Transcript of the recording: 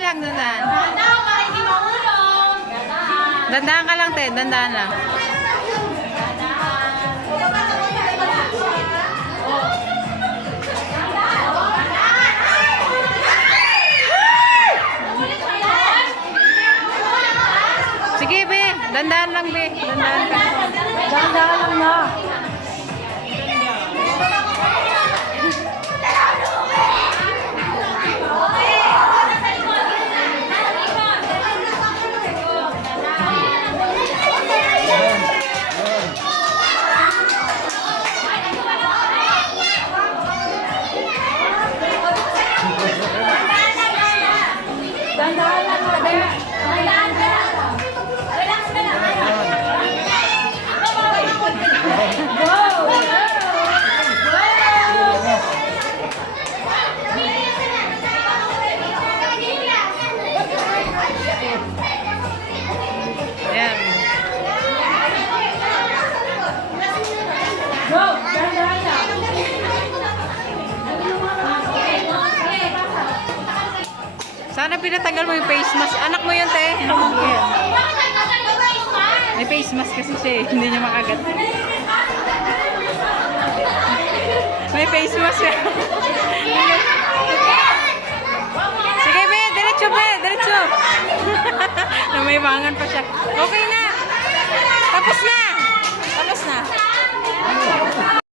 lang, dandan. Dahan para hindi mahulog. Dahan. Dandan ka lang, te. Dandan lang. Sige, be. Dandan lang, be. Dandan ka. Dandan lang na. Sana pinatagal mo yung face mask. Anak mo yun, te. May face mask kasi siya eh. Hindi niya makagat. May face mask siya. Sige, be. Diretso, be. Diretso. Na may mangan pa siya. Okay na. Tapos na.